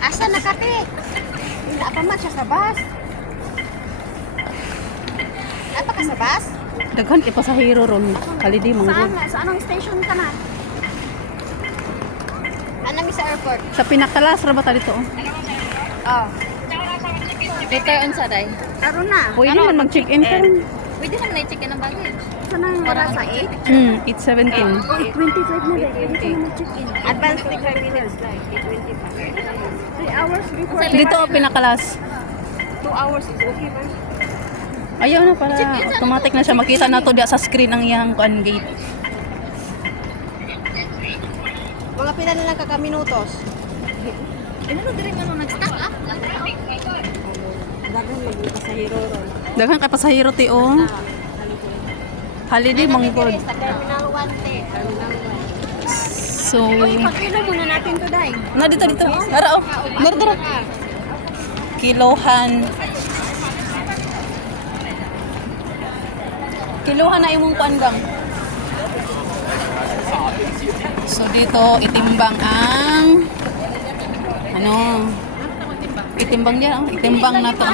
Asa na kate? Wala pa man siya sa bus. Apa ka sa bus? Daghan kay pasahero ron. Halidi Saan? manggod. Sa anong station ka na? Anami sa airport? Sa pinakalas ra ba ta dito? Oh. Later on sa day. Karon na. Pwede man mag-check-in ka rin. Pwede naman na-check-in ang baggage. Saan ang oras sa 8? 8:17. 8:25 na rin. Pwede ka na mag-check-in. Advance 25 minutes like 8:25. 3 hours before. Dito pinakalas. 2 hours is okay ba? Ayaw na para automatic na siya makita na to diya sa screen ang iyang kuan gate. Mga pila na lang kakaminutos. Ano dire man nag-stop ah? Dagan mag-pasahero ron. Daghan kay pasahero ti oh. Halidi manggod. Sa Terminal 1 te. Terminal 1. So, Pag-ilo muna natin to, Day. na dito. Dara oh. Dara. Kilohan. Kilohan na imong kuan gang. So dito itimbang ang ano? Itimbang niya, itimbang na to.